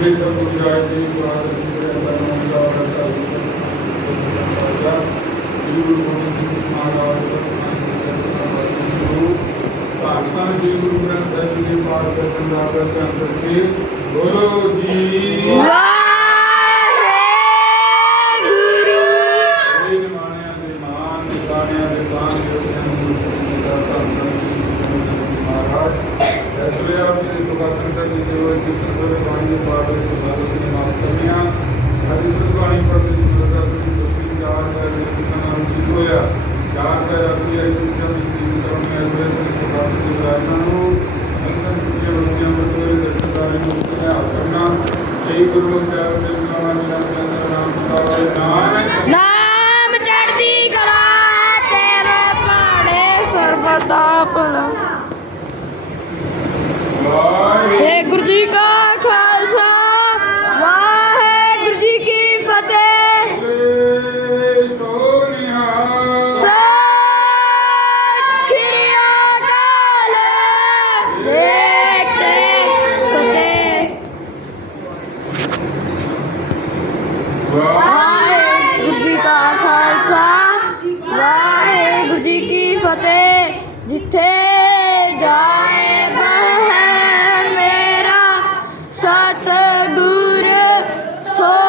ये सब कुछ जी गुरु ग्रंथ साहब के पारदर्शन करके बोलो जी ਜੀ ਜੋ ਜਿਤਨ ਸੋਰੇ ਬਾਣੀ ਦੇ ਪਾਠ ਵਿੱਚ ਸੁਧਾਰ ਦੀ ਮਾਫ ਕਰਨੀਆਂ ਅਸੀਂ ਸੁਖਾਣੀ ਪੜ੍ਹਦੇ ਜੀ ਸਰਕਾਰ ਦੀ ਦੋਸਤੀ ਚਾਰ ਦਾ ਜਿਤਨਾ ਨਾਮ ਜੀ ਹੋਇਆ ਚਾਰ ਦਾ ਆਪਣੀ ਆਈ ਸਿੱਖਿਆ ਵਿੱਚ ਦੀ ਕਰਮ ਹੈ ਇਸ ਵੇਲੇ ਦੇ ਸੁਖਾਸਨ ਦੀ ਵਿਰਾਜਮਾਨ ਨੂੰ ਅੰਦਰ ਸੁਖੇ ਵਸਿਆਂ ਬਤੋਏ ਦਰਸ਼ਨਦਾਰੇ ਨੂੰ ਸੁਨੇਹਾ ਕਰਨਾ ਇਹ ਗੁਰੂ ਸਾਹਿਬ ਦੇ ਨਾਮ ਨਾਲ ਜਨਮ ਨਾਮ ਦਾ ਨਾਮ ਨਾਮ ਚੜ੍ਹਦੀ ਕਲਾ ਤੇਰੇ ਭਾਣੇ ਸਰਬਦਾ ਭਲਾ ਜੀ ਕਾ ਖਾਲਸਾ ਵਾਹਿਗੁਰੂ ਜੀ ਕੀ ਫਤਿਹ ਸਤਿ ਸ਼੍ਰੀ ਅਕਾਲ ਦੇਖ ਦੇਖ ਫਤਿਹ ਵਾਹਿਗੁਰੂ ਜੀ ਕਾ ਖਾਲਸਾ ਵਾਹਿਗੁਰੂ ਜੀ ਕੀ ਫਤਿਹ ਜਿੱਥੇ ਜਾਏ segura. Sou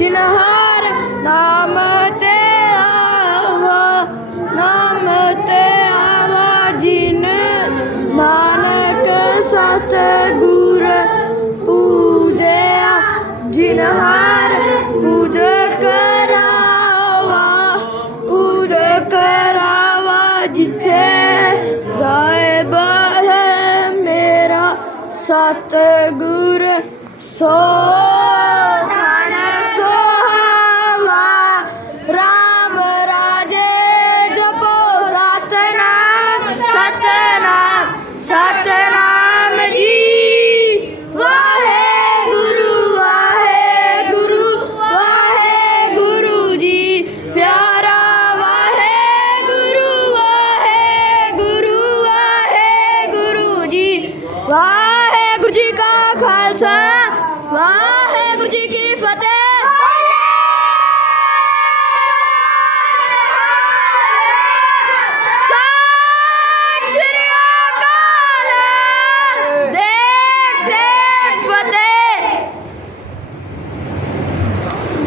ਪਏ ਨਾਮ ਤੇ ਆਵਾ, ਨਾਮ ਤੇ ਆਵਾ ਜਿਨ ਮਾਨਕ ਸਤ ਗੁਰ ਪੂਜਿਆ, ਜਿਨ ਹਰ ਪੂਜ ਕਰਾਵਾ ਪੂਜ ਕਰਾਵਾ ਜਿੱਥੇ ਜਾਏ ਬਹਿ ਮੇਰਾ ਸਤ ਗੁਰ ਸੋ কথা